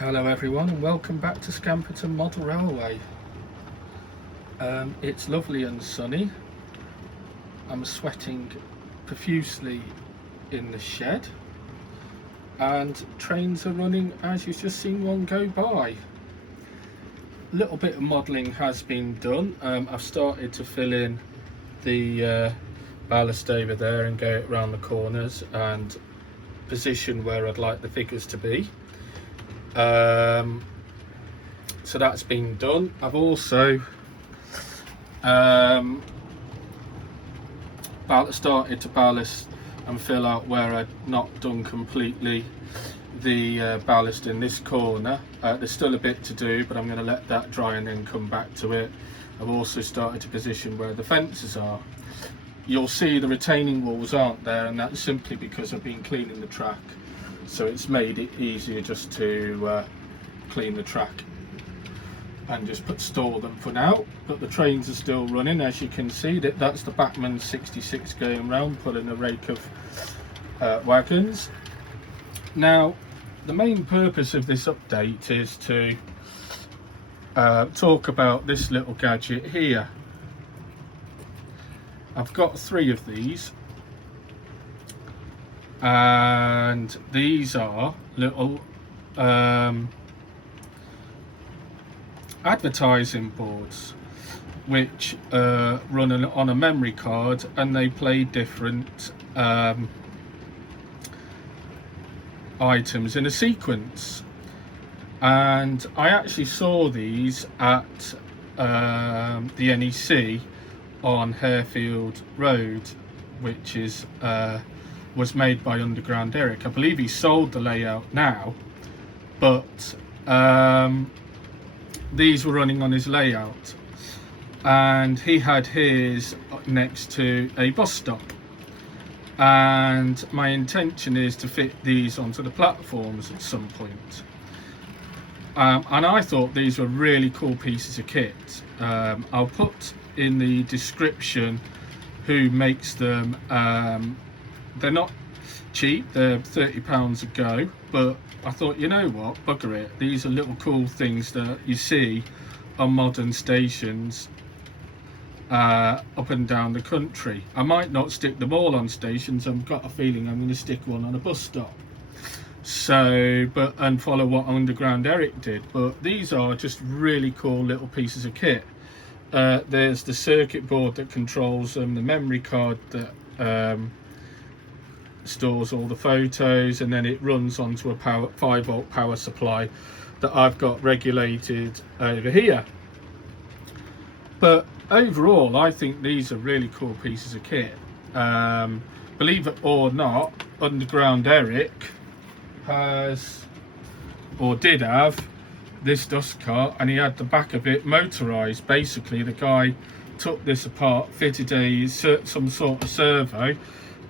Hello everyone and welcome back to Scamperton Model Railway. It's lovely and sunny. I'm sweating profusely in the shed and trains are running as you've just seen one go by. A little bit of modelling has been done. I've started to fill in the ballast over there and go around the corners and position where I'd like the figures to be. So that's been done. I've also started to ballast and fill out where I'd not done completely the ballast in this corner. There's still a bit to do, but I'm going to let that dry and then come back to it. I've also started to position where the fences are. You'll see the retaining walls aren't there, and that's simply because I've been cleaning the track. So it's made it easier just to clean the track and just store them for now. But the trains are still running, as you can see. That's the Bachmann 66 going round, pulling a rake of wagons. Now, the main purpose of this update is to talk about this little gadget here. I've got 3 of these. And these are little advertising boards which run on a memory card, and they play different items in a sequence. And I actually saw these at the NEC on Harefield Road, which is was made by Underground Eric. I believe he sold the layout now, but these were running on his layout, and he had his next to a bus stop, and my intention is to fit these onto the platforms at some point. And I thought these were really cool pieces of kit. I'll put in the description who makes them. They're not cheap, they're £30 a go, but I thought, you know what, bugger it, these are little cool things that you see on modern stations up and down the country. I might not stick them all on stations. I've got a feeling I'm going to stick one on a bus stop, and follow what Underground Eric did. But these are just really cool little pieces of kit. There's the circuit board that controls them, the memory card that stores all the photos, and then it runs onto a 5-volt power supply that I've got regulated over here. But overall, I think these are really cool pieces of kit. Believe it or not, Underground Eric has, or did have, this dust cart, and he had the back of it motorized. Basically, the guy took this apart, fitted some sort of servo,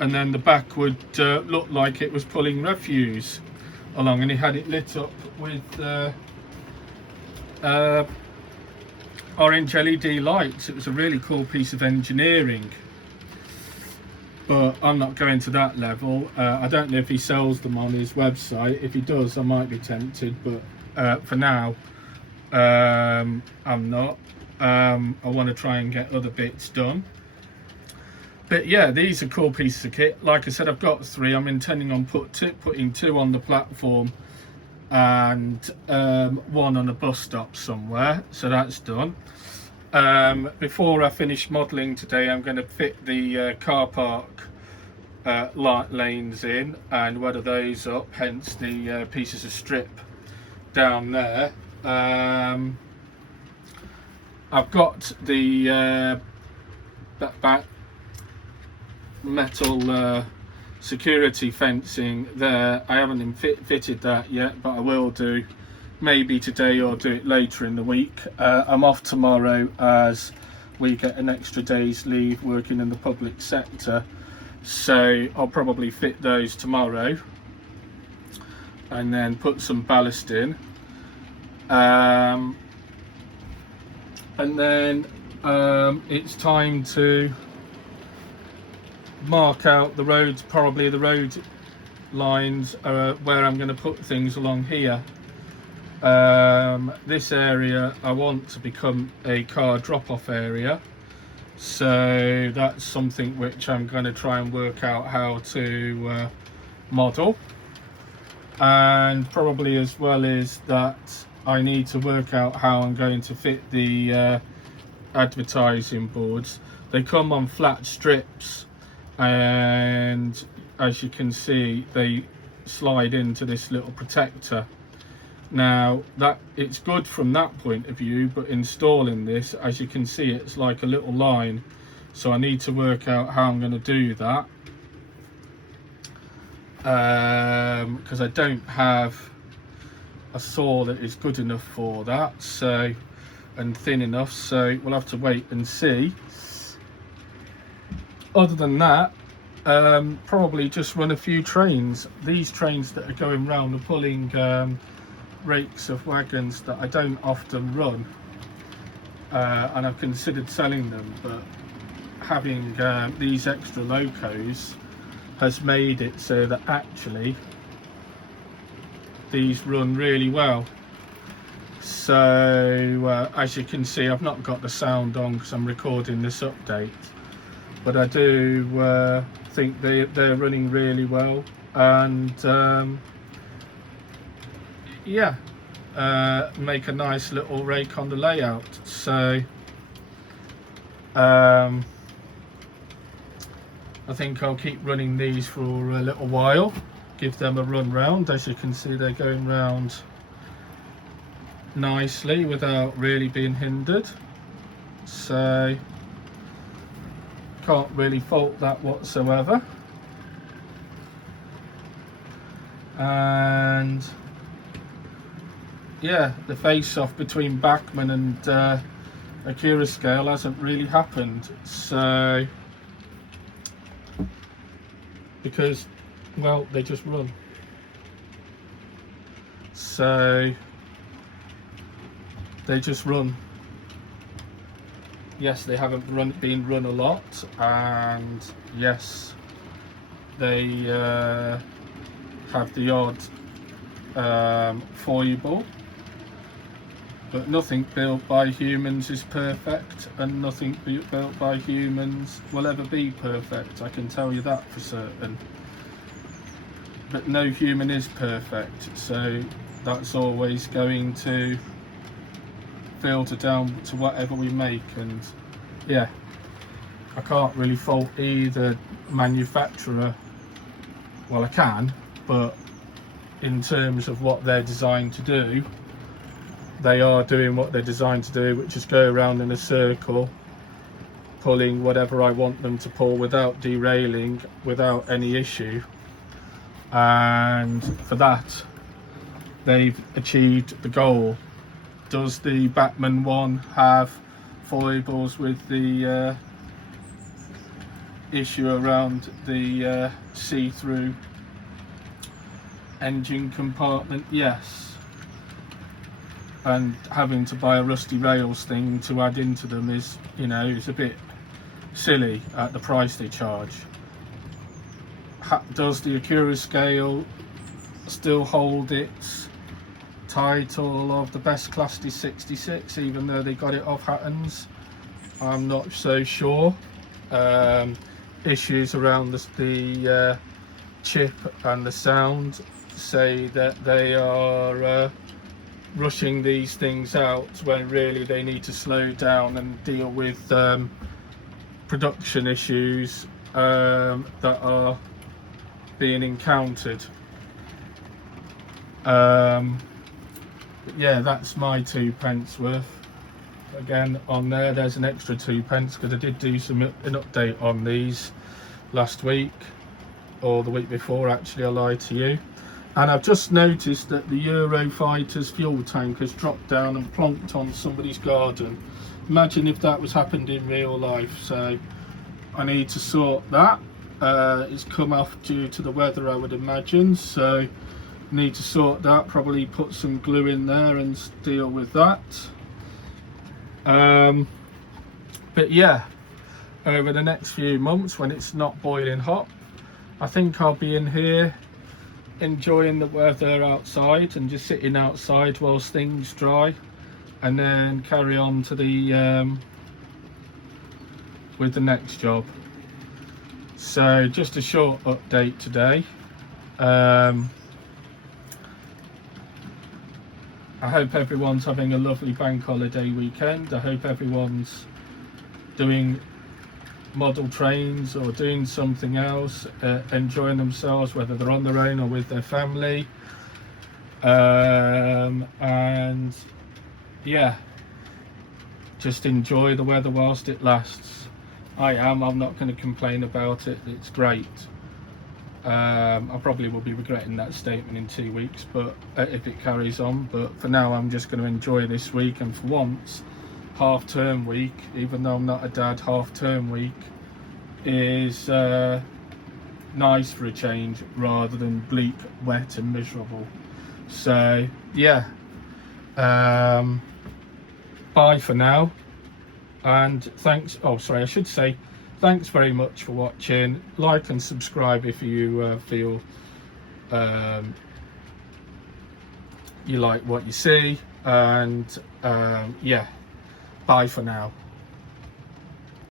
and then the back would look like it was pulling refuse along, and he had it lit up with orange LED lights. It was a really cool piece of engineering, but I'm not going to that level. I don't know if he sells them on his website. If he does, I might be tempted, but for now I'm not. I want to try and get other bits done. But yeah, these are cool pieces of kit. Like I said, I've got 3. I'm intending on putting 2 on the platform and 1 on a bus stop somewhere. So that's done. Before I finish modelling today, I'm going to fit the car park light lanes in and weather those up, hence the pieces of strip down there. I've got the back metal security fencing there. I haven't fitted that yet, but I will do, maybe today or do it later in the week. I'm off tomorrow as we get an extra day's leave working in the public sector, so I'll probably fit those tomorrow and then put some ballast in, and then it's time to mark out the roads, probably the road lines where I'm going to put things along here. This area I want to become a car drop-off area, so that's something which I'm going to try and work out how to model. And probably as well as that, I need to work out how I'm going to fit the advertising boards. They come on flat strips, and as you can see they slide into this little protector. Now that it's good from that point of view, but installing this, as you can see, it's like a little line, so I need to work out how I'm going to do that, because I don't have a saw that is good enough for that, so, and thin enough, so we'll have to wait and see. Other than that, probably just run a few trains. These trains that are going round are pulling rakes of wagons that I don't often run, and I've considered selling them, but having these extra locos has made it so that actually these run really well. So as you can see, I've not got the sound on because I'm recording this update, but I do think they're running really well, and yeah, make a nice little rake on the layout. So I think I'll keep running these for a little while, give them a run round. As you can see, they're going round nicely without really being hindered, so can't really fault that whatsoever. And yeah, the face-off between Bachmann and Acura scale hasn't really happened, so because, well, they just run. So they just run. Yes, they haven't been run a lot, and yes, they have the odd foible, but nothing built by humans is perfect, and nothing built by humans will ever be perfect, I can tell you that for certain. But no human is perfect, so that's always going to filter down to whatever we make. And yeah, I can't really fault either manufacturer. Well, I can, but in terms of what they're designed to do, they are doing what they're designed to do, which is go around in a circle, pulling whatever I want them to pull without derailing, without any issue. And for that, they've achieved the goal. Does the Bachmann one have foibles with the issue around the see-through engine compartment? Yes. And having to buy a rusty rails thing to add into them is, you know, it's a bit silly at the price they charge. Does the Acura scale still hold its title of the best class D66, even though they got it off Hatton's? I'm not so sure. Issues around the chip and the sound say that they are rushing these things out when really they need to slow down and deal with production issues that are being encountered. But yeah, that's my 2p worth. Again, on there's an extra 2p because I did do an update on these last week, or the week before actually, I lied to you. And I've just noticed that the Eurofighter's fuel tank has dropped down and plonked on somebody's garden. Imagine if that was happened in real life. So I need to sort that. It's come off due to the weather, I would imagine, so need to sort that, probably put some glue in there and deal with that. But yeah, over the next few months when it's not boiling hot, I think I'll be in here enjoying the weather outside and just sitting outside whilst things dry, and then carry on to the with the next job. So just a short update today. I hope everyone's having a lovely bank holiday weekend. I hope everyone's doing model trains or doing something else, enjoying themselves, whether they're on their own or with their family. And yeah, just enjoy the weather whilst it lasts. I'm not going to complain about it. It's great. I probably will be regretting that statement in 2 weeks, but if it carries on. But for now, I'm just going to enjoy this week. And for once, half-term week, even though I'm not a dad, half-term week is nice for a change, rather than bleak, wet and miserable. So yeah, bye for now, and thanks. Oh, sorry, I should say thanks very much for watching. Like and subscribe if you feel you like what you see. And yeah, bye for now.